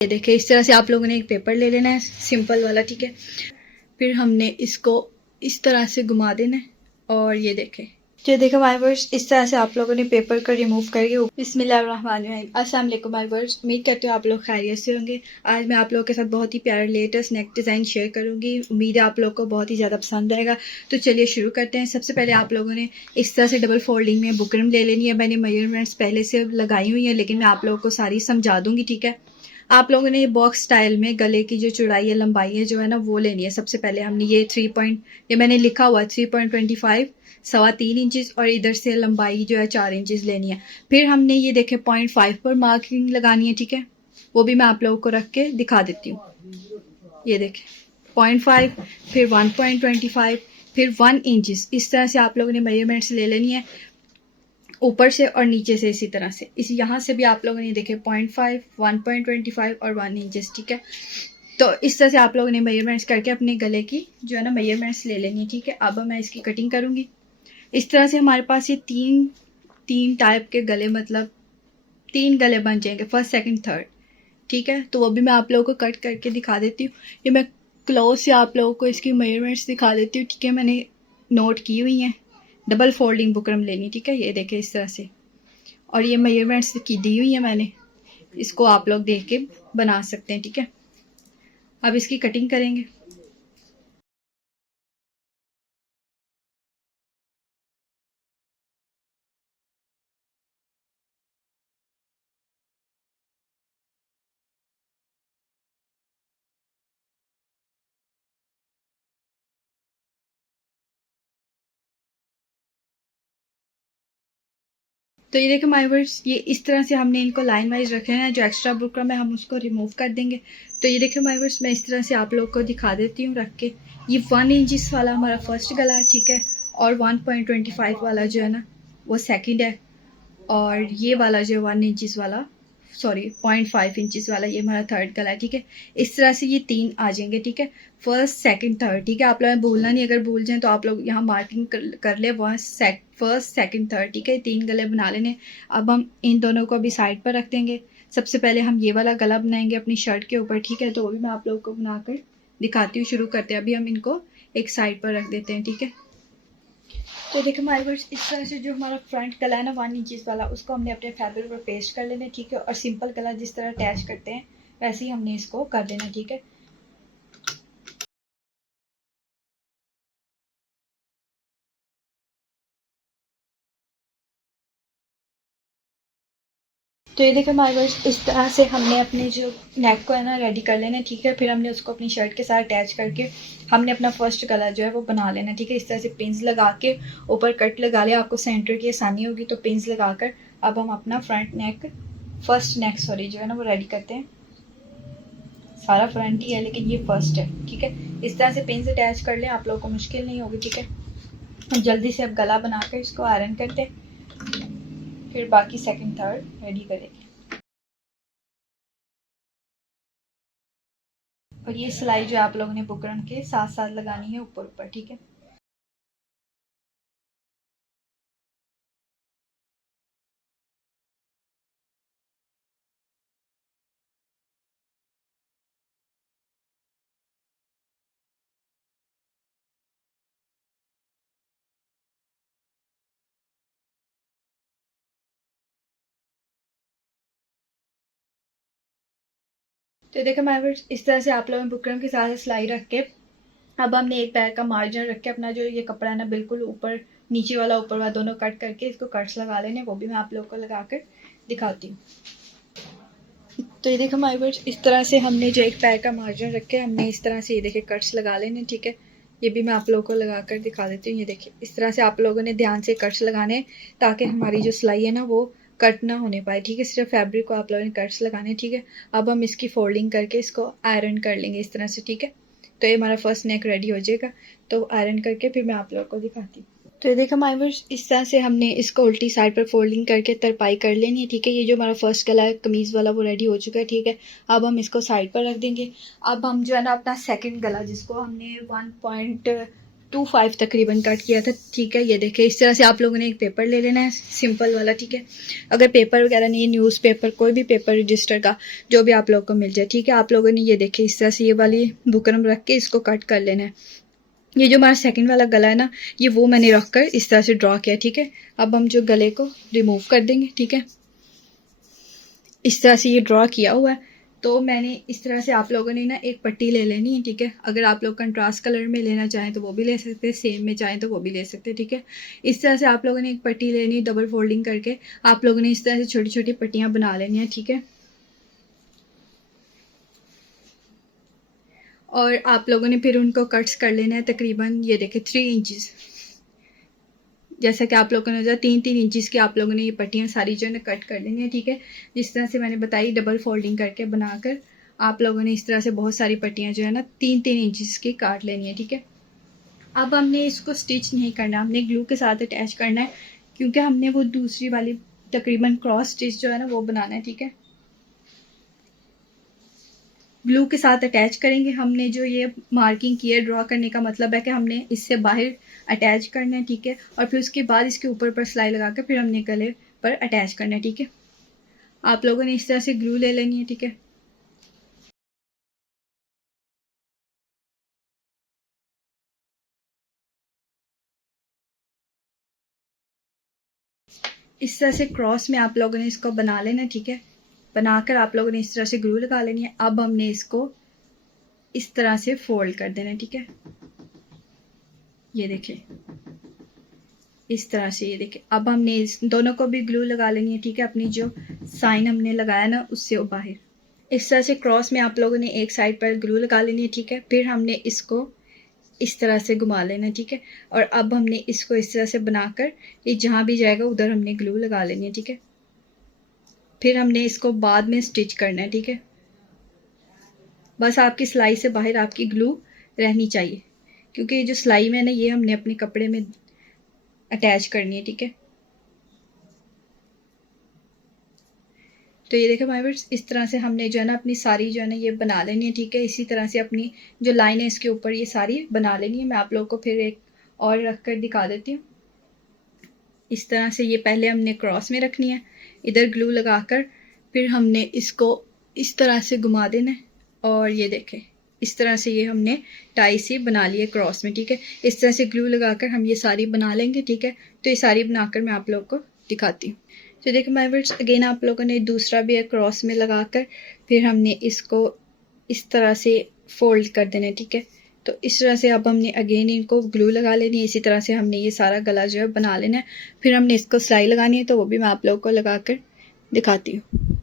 ये देखिए इस तरह से आप लोगों ने एक पेपर ले लेना है सिंपल वाला, ठीक है। फिर हमने इसको इस तरह से घुमा देना है और ये देखें, ये देखो माय वर्स, इस तरह से आप लोगों ने पेपर को रिमूव करके बिस्मिल्लाहिर्रहमानिर्रहीम। अस्सलाम वालेकुम माय वर्स, उम्मीद करते हो आप लोग खैरियत से होंगे। आज मैं आप लोगों के साथ बहुत ही प्यारा लेटेस्ट नेक डिज़ाइन शेयर करूंगी। उम्मीद है आप लोग को बहुत ही ज़्यादा पसंद आएगा। तो चलिए शुरू करते हैं। सबसे पहले आप लोगों ने इस तरह से डबल फोल्डिंग में बुकरम ले लेनी है। मैंने मेजरमेंट्स पहले से लगाई हुई है, लेकिन मैं आप लोगों को सारी समझा दूंगी, ठीक है। आप लोगों ने ये बॉक्स स्टाइल में गले की जो चौड़ाई है, लंबाई है जो है ना, वो लेनी है। सबसे पहले हमने ये 3 ये मैंने लिखा हुआ 3.25 3.5 इंचेस और इधर से लंबाई जो है 4 इंचेस लेनी है। फिर हमने ये देखे 0.5 पर मार्किंग लगानी है, ठीक है। वो भी मैं आप लोगों को रख के दिखा देती हूँ। ये देखें 0.5, फिर 1.25, फिर 1 इंचेस। इस तरह से आप लोगों ने मेजरमेंट्स ले लेनी है, ऊपर से और नीचे से इसी तरह से। इस यहाँ से भी आप लोगों ने देखे 0.5, 1.25 और 1 इंचेस, ठीक है। तो इस तरह से आप लोगों ने मेजरमेंट्स करके अपने गले की जो है ना मेजरमेंट्स ले लेनी है, ठीक है। अब मैं इसकी कटिंग करूंगी। इस तरह से हमारे पास ये तीन टाइप के गले, मतलब 3 गले बन जाएंगे, फर्स्ट सेकंड थर्ड, ठीक है। तो वो भी मैं आप लोगों को कट करके दिखा देती हूँ। ये मैं क्लोज से आप लोगों को इसकी मेजरमेंट्स दिखा देती हूँ, ठीक है। मैंने नोट की हुई हैं। डबल फोल्डिंग बुकरम लेनी, ठीक है। ये देखें इस तरह से, और ये मेजरमेंट्स की दी हुई है मैंने, इसको आप लोग देख के बना सकते हैं, ठीक है। अब इसकी कटिंग करेंगे। तो ये देखो माय वर्ड्स, ये इस तरह से हमने इनको लाइन वाइज रखे हैं। जो एक्स्ट्रा बुकरम है हम उसको रिमूव कर देंगे। तो ये देखो माय वर्ड्स, मैं इस तरह से आप लोग को दिखा देती हूँ रख के। ये 1 इंचेस वाला हमारा फर्स्ट गला है, ठीक है। और 1.25 वाला जो है ना वो सेकंड है। और ये वाला जो 1 इंचेस वाला, सॉरी 0.5 इंचेस वाला, ये हमारा थर्ड गला है, ठीक है। इस तरह से ये 3 आ जाएंगे, ठीक है। फर्स्ट सेकंड थर्ड, ठीक है। आप लोगों ने भूलना नहीं, अगर भूल जाए तो आप लोग यहाँ मार्किंग कर ले, वहाँ फर्स्ट सेकंड थर्ड, ठीक है। 3 गले बना लेने। अब हम इन दोनों को अभी साइड पर रख देंगे। सबसे पहले हम ये वाला गला बनाएंगे अपनी शर्ट के ऊपर, ठीक है। तो वो भी मैं आप लोगों को बनाकर दिखाती हूँ। शुरू करते हैं। अभी हम इनको एक साइड पर रख देते हैं, ठीक है। तो देखो हमारे पास इस तरह से जो हमारा फ्रंट गला है ना 1 इंचेस वाला, उसको हमने अपने फैब्रिक पर पेस्ट कर लेना है, ठीक है। और सिंपल गला जिस तरह अटैच करते हैं वैसे ही हमने इसको कर देना, ठीक है। तो ये देखो हमारे पास इस तरह से हमने अपने जो नेक को है ना रेडी कर लेना है, ठीक है। फिर हमने उसको अपनी शर्ट के साथ अटैच करके हमने अपना फर्स्ट गला जो है वो बना लेना है, ठीक है। इस तरह से पिन्स लगा के ऊपर कट लगा लिया, आपको सेंटर की आसानी होगी तो पिन्स लगाकर अब हम अपना फर्स्ट नेक सॉरी जो है ना वो रेडी करते हैं। सारा फ्रंट ही है लेकिन ये फर्स्ट है, ठीक है। इस तरह से पिन से अटैच कर लें, आप लोगों को मुश्किल नहीं होगी, ठीक है। जल्दी से अब गला बनाकर इसको आयरन करते हैं, फिर बाकी सेकंड थर्ड रेडी करेंगे। और ये सिलाई जो आप लोगों ने बुकरम के साथ साथ लगानी है ऊपर ऊपर, ठीक है। तो देखो हमारे पास इस तरह से आप लोगों ने बुकरम के साथ सिलाई रख के अब हमने एक पैर का मार्जिन रख के अपना जो ये कपड़ा है ना बिल्कुल ऊपर नीचे वाला ऊपर वाला दोनों कट करके इसको कट्स लगा लेने। वो भी मैं आप लोगों को लगा कर दिखाती हूँ। तो ये देखो हमारे पास इस तरह से हमने जो एक पैर का मार्जिन रख के हमने इस तरह से ये देखे कट्स लगा लेने, ठीक है। ये भी मैं आप लोगों को लगा कर दिखा देती हूँ। ये देखिए इस तरह से आप लोगों ने ध्यान से कट्स लगाने ताकि हमारी जो सिलाई है ना वो कट ना होने पाए, ठीक है। सिर्फ फैब्रिक को आप लोगों ने कट्स लगाने, ठीक है। अब हम इसकी फोल्डिंग करके इसको आयरन कर लेंगे इस तरह से, ठीक है। तो ये हमारा फर्स्ट नेक रेडी हो जाएगा। तो आयरन करके फिर मैं आप लोगों को दिखाती हूँ। तो ये देखो हमारे पास इस तरह से हमने इसको उल्टी साइड पर फोल्डिंग करके तरपाई कर लेनी है, ठीक है। ये जो हमारा फर्स्ट गला है कमीज वाला वो रेडी हो चुका है, ठीक है। अब हम इसको साइड पर रख देंगे। अब हम जो है ना अपना सेकंड गला जिसको हमने 1. 2.5 तकरीबन कट किया था। ठीक है, ये देखिए इस तरह से आप लोगों ने एक पेपर ले लेना है सिंपल वाला। ठीक है, अगर पेपर वगैरह नहीं, न्यूज़पेपर, कोई भी पेपर रजिस्टर का जो भी आप लोगों को मिल जाए। ठीक है, आप लोगों ने ये देखिए इस तरह से ये वाली बुकरम रख के इसको कट कर लेना है। ये जो हमारा सेकंड वाला गला है ना, ये वो मैंने रख कर इस तरह से ड्रॉ किया। ठीक है, अब हम जो गले को रिमूव कर देंगे। ठीक है, इस तरह से ये ड्रॉ किया हुआ है। तो मैंने इस तरह से आप लोगों ने ना एक पट्टी ले लेनी है। ठीक है, अगर आप लोग कंट्रास्ट कलर में लेना चाहें तो वो भी ले सकते हैं, सेम में चाहें तो वो भी ले सकते हैं। ठीक है, इस तरह से आप लोगों ने एक पट्टी लेनी है, डबल फोल्डिंग करके आप लोगों ने इस तरह से छोटी छोटी पट्टियाँ बना लेनी है। ठीक है, और आप लोगों ने फिर उनको कट्स कर लेना है तकरीबन ये देखें 3 इंचज़। जैसा कि आप लोगों ने जो 3-3 इंचज़ की आप लोगों ने ये पट्टियाँ सारी जो है ना कट कर लेनी है। ठीक है, जिस तरह से मैंने बताई डबल फोल्डिंग करके बनाकर आप लोगों ने इस तरह से बहुत सारी पट्टियाँ जो है ना 3-3 इंचज़ की काट लेनी है। ठीक है, अब हमने इसको स्टिच नहीं करना, हमने ग्लू के साथ अटैच करना है, क्योंकि हमने वो दूसरी वाली तकरीबन क्रॉस स्टिच जो है ना वो बनाना है। ठीक है, ग्लू के साथ अटैच करेंगे। हमने जो ये मार्किंग की है, ड्रॉ करने का मतलब है कि हमने इससे बाहर अटैच करना है। ठीक है, और फिर उसके बाद इसके ऊपर पर सिलाई लगा कर फिर हमने गले पर अटैच करना है। ठीक है, आप लोगों ने इस तरह से ग्लू ले लेनी है। ठीक है, इस तरह से क्रॉस में आप लोगों ने इसको बना लेना है। ठीक है, बनाकर आप लोगों ने इस तरह से ग्लू लगा लेनी है। अब हमने इसको इस तरह से फोल्ड कर देना है। ठीक है, ये देखें इस तरह से, ये देखें अब हमने इस दोनों को भी ग्लू लगा लेनी है। ठीक है, अपनी जो साइन हमने लगाया ना उससे बाहर इस तरह से क्रॉस में आप लोगों ने एक साइड पर ग्लू लगा लेनी है। ठीक है, फिर हमने इसको इस तरह से घुमा लेना है। ठीक है, और अब हमने इसको इस तरह से बनाकर ये जहाँ भी जाएगा उधर हमने ग्लू लगा लेनी है। ठीक है, फिर हमने इसको बाद में स्टिच करना है। ठीक है, बस आपकी सिलाई से बाहर आपकी ग्लू रहनी चाहिए, क्योंकि ये जो सिलाई में ना ये हमने अपने कपड़े में अटैच करनी है। ठीक है, तो ये देखें माय व्यूअर्स, इस तरह से हमने जो है ना अपनी सारी जो है ना ये बना लेनी है। ठीक है, इसी तरह से अपनी जो लाइन है इसके ऊपर ये सारी बना लेनी है। मैं आप लोगों को फिर एक और रख कर दिखा देती हूँ। इस तरह से ये पहले हमने क्रॉस में रखनी है, इधर ग्लू लगाकर फिर हमने इसको इस तरह से घुमा देना है, और ये देखें इस तरह से ये हमने टाई सी बना ली है क्रॉस में। ठीक है, इस तरह से ग्लू लगाकर हम ये सारी बना लेंगे। ठीक है, तो ये सारी बनाकर मैं आप लोगों को दिखाती हूँ। तो देखो माय व्यूअर्स, अगेन आप लोगों ने दूसरा भी एक क्रॉस में लगाकर फिर हमने इसको इस तरह से फोल्ड कर देना है। ठीक है, तो इस तरह से अब हमने अगेन इनको ग्लू लगा लेनी है। इसी तरह से हमने ये सारा गला जो है बना लेना है। फिर हमने इसको सिलाई लगानी है, तो वो भी मैं आप लोगों को लगा कर दिखाती हूँ।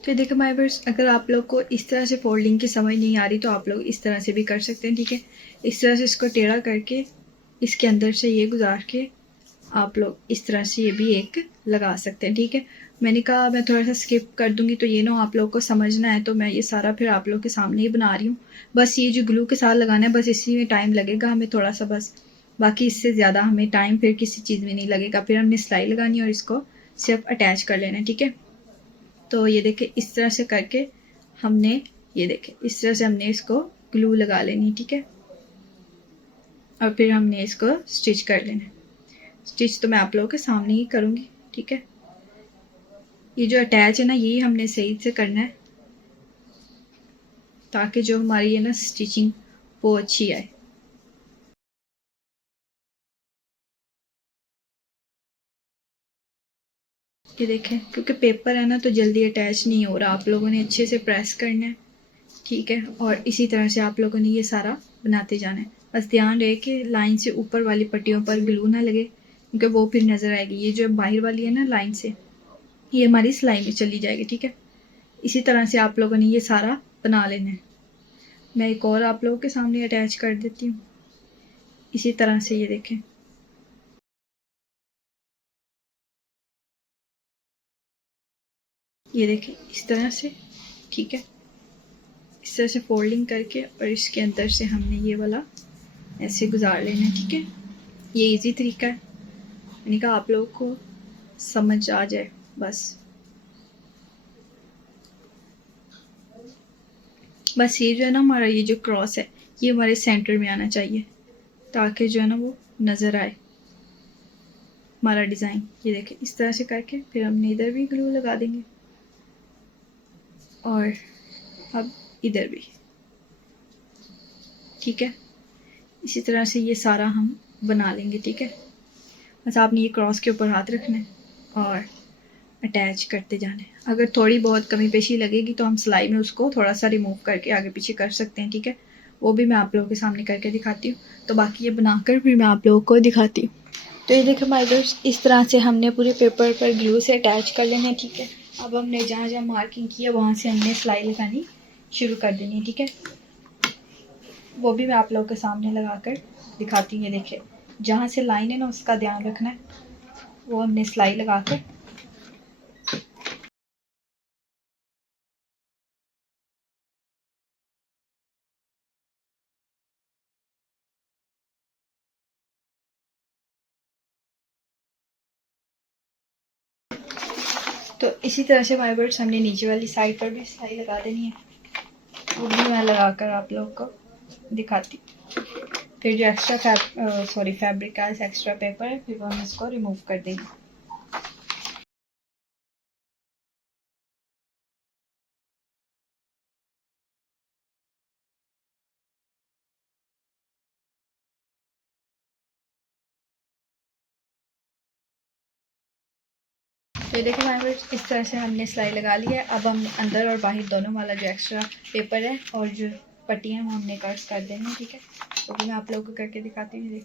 तो देखो माय व्यूअर्स, अगर आप लोग को इस तरह से फोल्डिंग की समझ नहीं आ रही तो आप लोग इस तरह से भी कर सकते हैं। ठीक है, इस तरह से इसको टेढ़ा करके इसके अंदर से ये गुजार के आप लोग इस तरह से ये भी एक लगा सकते हैं। ठीक है, मैंने कहा मैं थोड़ा सा स्किप कर दूंगी तो ये ना आप लोग को समझना है, तो मैं ये सारा फिर आप लोग के सामने ही बना रही हूँ। बस ये जो ग्लू के साथ लगाना है बस इसी में टाइम लगेगा हमें थोड़ा सा, बस बाकी इससे ज़्यादा हमें टाइम फिर किसी चीज़ में नहीं लगेगा। फिर हमने सिलाई लगानी है और इसको सिर्फ अटैच कर लेना है। ठीक है, तो ये देखें इस तरह से करके हमने ये देखें इस तरह से हमने इसको ग्लू लगा लेनी। ठीक है, और फिर हमने इसको स्टिच कर लेना। स्टिच तो मैं आप लोगों के सामने ही करूँगी। ठीक है, ये जो अटैच है ना ये हमने सही से करना है, ताकि जो हमारी है ना स्टिचिंग वो अच्छी आए। ये देखें, क्योंकि पेपर है ना तो जल्दी अटैच नहीं हो रहा, आप लोगों ने अच्छे से प्रेस करना है। ठीक है, और इसी तरह से आप लोगों ने ये सारा बनाते जाना है। बस ध्यान रहे कि लाइन से ऊपर वाली पट्टियों पर ग्लू ना लगे, क्योंकि वो फिर नज़र आएगी। ये जो बाहर वाली है ना लाइन से, ये हमारी सिलाई में चली जाएगी, ठीक है। इसी तरह से आप लोगों ने ये सारा बना लेना है। मैं एक और आप लोगों के सामने अटैच कर देती हूँ। इसी तरह से ये देखें, ये देखें इस तरह से, ठीक है। इस तरह से फोल्डिंग करके और इसके अंदर से हमने ये वाला ऐसे गुजार लेना है, ठीक है। ये इजी तरीका है, मैंने कहा आप लोगों को समझ आ जाए बस। बस ये जो है ना हमारा ये जो क्रॉस है ये हमारे सेंटर में आना चाहिए, ताकि जो है ना वो नज़र आए हमारा डिज़ाइन। ये देखें इस तरह से करके फिर हमने इधर भी ग्लू लगा देंगे और अब इधर भी, ठीक है। इसी तरह से ये सारा हम बना लेंगे, ठीक है। बस आपने ये क्रॉस के ऊपर हाथ रखना है और अटैच करते जाना है। अगर थोड़ी बहुत कमी पेशी लगेगी तो हम सिलाई में उसको थोड़ा सा रिमूव करके आगे पीछे कर सकते हैं, ठीक है। वो भी मैं आप लोगों के सामने करके दिखाती हूँ। तो बाकी ये बनाकर फिर मैं आप लोगों को दिखाती हूँ। तो ये देखो माय व्यूअर्स, इस तरह से हमने पूरे पेपर पर ग्लू से अटैच कर लेना है, ठीक है। अब हमने जहाँ जहाँ मार्किंग की है वहाँ से हमने सिलाई लगानी शुरू कर देनी है, ठीक है। वो भी मैं आप लोगों के सामने लगा कर दिखाती हूँ। ये देखिए जहाँ से लाइन है ना उसका ध्यान रखना है, वो हमने सिलाई लगा कर तो इसी तरह से माय व्यूअर्स हमने नीचे वाली साइड पर भी सिलाई लगा देनी है। वो भी मैं लगाकर आप लोग को दिखाती हूँ। फिर जो एक्स्ट्रा फैब्रिक का एक्स्ट्रा पेपर है फिर हम इसको रिमूव कर देंगे। तो देखिए माय व्यूअर्स इस तरह से हमने सिलाई लगा ली है। अब हम अंदर और बाहर दोनों वाला जो एक्स्ट्रा पेपर है और जो पट्टियाँ हैं वो हमने कट कर देनी है, ठीक है। तो मैं आप लोगों को करके दिखाती हूँ।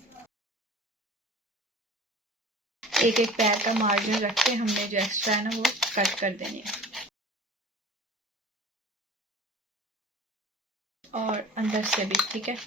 एक एक पैर का मार्जिन रख के हमने जो एक्स्ट्रा है ना वो कट कर देनी है और अंदर से भी, ठीक है।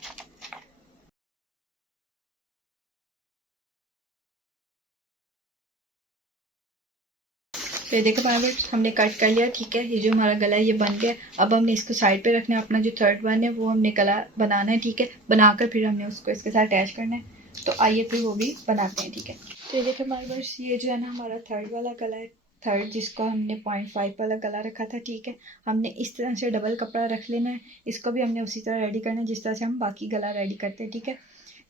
तो ये देखो फ्रेंड्स हमने कट कर लिया, ठीक है। ये जो हमारा गला है ये बन गया। अब हमने इसको साइड पे रखना है। अपना जो थर्ड वन है वो हमने गला बनाना है, ठीक है। बनाकर फिर हमने उसको इसके साथ अटैच करना है। तो आइए फिर वो भी बनाते हैं, ठीक है। तो ये देखो फ्रेंड्स ये जो है ना हमारा थर्ड वाला गला है, थर्ड जिसको हमने 0.5 वाला गला रखा था, ठीक है। हमने इस तरह से डबल कपड़ा रख लेना है। इसको भी हमने उसी तरह रेडी करना है जिस तरह से हम बाकी गला रेडी करते हैं, ठीक है।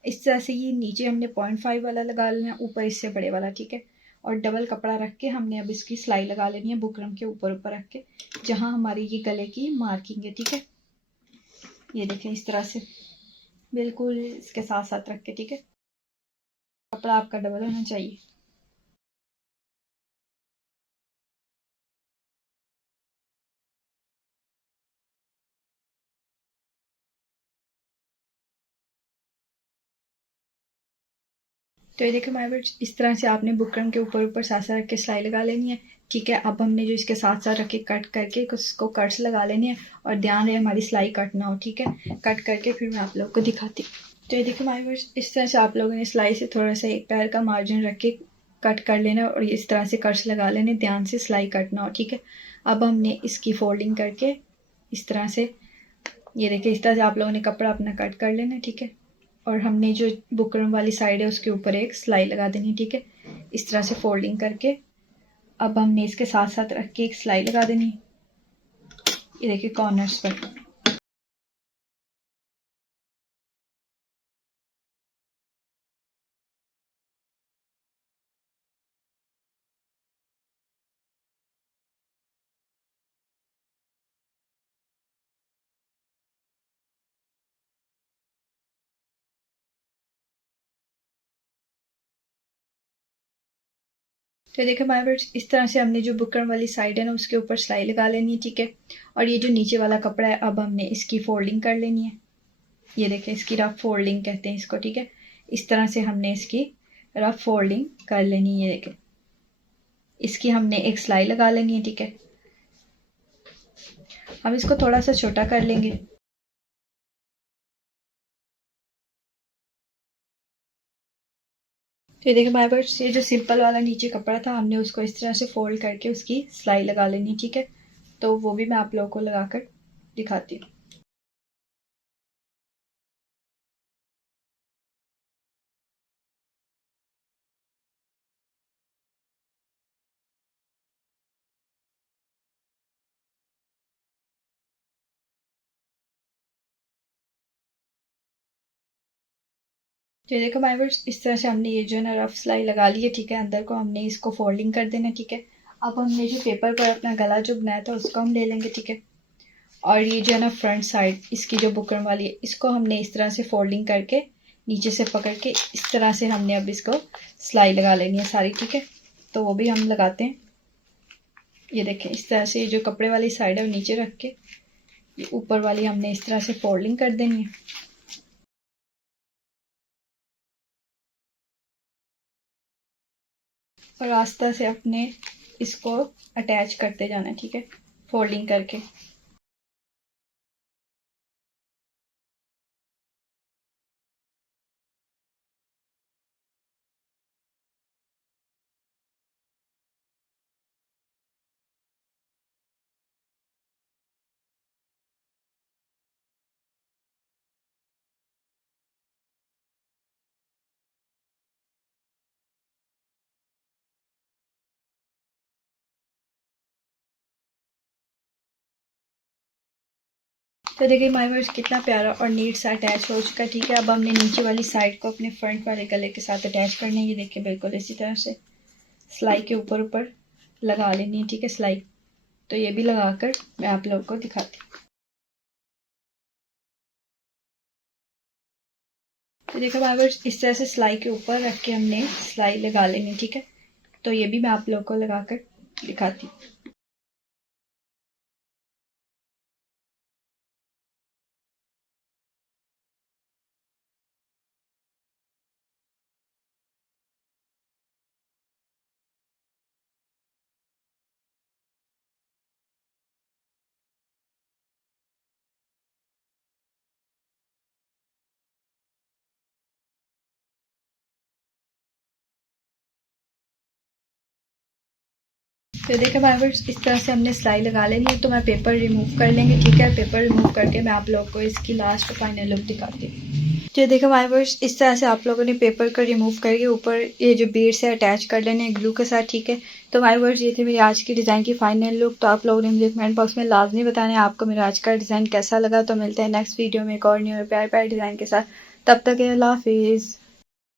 इस तरह से ये नीचे हमने 0.5 वाला लगा लेना, ऊपर इससे बड़े वाला, ठीक है। और डबल कपड़ा रख के हमने अब इसकी सिलाई लगा लेनी है बुकरम के ऊपर ऊपर रख के, जहाँ हमारी ये गले की मार्किंग है, ठीक है। ये देखें इस तरह से बिल्कुल इसके साथ साथ रख के, ठीक है। कपड़ा आपका डबल होना चाहिए। तो ये देखो माय व्यूअर्स इस तरह से आपने बुकरम के ऊपर ऊपर साथ साथ रख के सिलाई लगा लेनी है, ठीक है। अब हमने जो इसके साथ साथ रख के कट करके उसको कट्स लगा लेने हैं और ध्यान रहे हमारी सिलाई कट ना हो, ठीक है। कट करके फिर मैं आप लोग को दिखाती हूँ। तो ये देखो माय व्यूअर्स इस तरह से आप लोगों ने सिलाई से थोड़ा सा एक पैर का मार्जिन रख के कट कर लेना और इस तरह से कट्स लगा लेने, ध्यान से सिलाई कट ना हो, ठीक है। अब हमने इसकी फोल्डिंग करके इस तरह से, ये देखिए इस तरह से आप लोगों ने कपड़ा अपना कट कर लेना, ठीक है। और हमने जो बुकरम वाली साइड है उसके ऊपर एक सिलाई लगा देनी, ठीक है। इस तरह से फोल्डिंग करके अब हमने इसके साथ साथ रख के एक सिलाई लगा देनी, ये देखिए कॉर्नर्स पर। तो देखो माय व्यूअर्स इस तरह से हमने जो बुकरम वाली साइड है ना उसके ऊपर सिलाई लगा लेनी है, ठीक है। और ये जो नीचे वाला कपड़ा है अब हमने इसकी फोल्डिंग कर लेनी है, ये देखिए, इसकी रफ फोल्डिंग कहते हैं इसको, ठीक है। इस तरह से हमने इसकी रफ फोल्डिंग कर लेनी है। ये देखिए, इसकी हमने एक सिलाई लगा लेनी है, ठीक है। हम इसको थोड़ा सा छोटा कर लेंगे। तो ये देखिए माय बर्ड्स, ये जो सिंपल वाला नीचे कपड़ा था, हमने उसको इस तरह से फोल्ड करके उसकी सिलाई लगा लेनी, ठीक है। तो वो भी मैं आप लोगों को लगाकर दिखाती हूँ। तो ये देखो माय बर्ड्स, इस तरह से हमने ये जो है ना रफ सिलाई लगा ली है, ठीक है। अंदर को हमने इसको फोल्डिंग कर देना, ठीक है। अब हमने जो पेपर पर अपना गला जो बनाया था उसको हम ले लेंगे, ठीक है। और ये जो है ना फ्रंट साइड इसकी जो बुकरम वाली है, इसको हमने इस तरह से फोल्डिंग करके नीचे से पकड़ के इस तरह से हमने अब इसको सिलाई लगा लेनी है सारी, ठीक है। तो वो भी हम लगाते हैं। ये देखें, इस तरह से जो कपड़े वाली साइड है वो नीचे रख के ये ऊपर वाली हमने इस तरह से फोल्डिंग कर देनी है। और आस्ता से अपने इसको अटैच करते जाना है, ठीक है, फोल्डिंग करके। तो देखिए माय वर्स, कितना प्यारा और नीट सा अटैच हो चुका है, ठीक है। अब हमने नीचे वाली साइड को अपने फ्रंट वाले गले के साथ अटैच करना है। ये देखिए, बिल्कुल इसी तरह से सिलाई के ऊपर ऊपर लगा लेनी है, ठीक है, सिलाई। तो ये भी लगाकर मैं आप लोगों को दिखाती हूँ। तो देखो माय वर्स, इस तरह से सिलाई के ऊपर रख के हमने सिलाई लगा लेनी, ठीक है। तो ये भी मैं आप लोगों को लगाकर दिखाती हूँ। तो देखिए माय वर्स, इस तरह से हमने सिलाई लगा लेनी है। तो मैं पेपर रिमूव कर लेंगे, ठीक है। पेपर रिमूव करके मैं आप लोगों को इसकी लास्ट फाइनल लुक दिखाती हूँ। तो देखो माय वर्स, इस तरह से आप लोगों ने पेपर को रिमूव करके ऊपर ये जो बीड से अटैच कर लेने ग्लू के साथ, ठीक है। तो माय वर्स, ये थी मेरी आज की डिज़ाइन की फाइनल लुक। तो आप लोगों ने मुझे कमेंट बॉक्स में लाजमी बताना है आपको मेरा आज का डिज़ाइन कैसा लगा। तो मिलते हैं नेक्स्ट वीडियो में एक और न्यू प्यार प्यार डिज़ाइन के साथ। तब तक अल्लाह हाफिज़।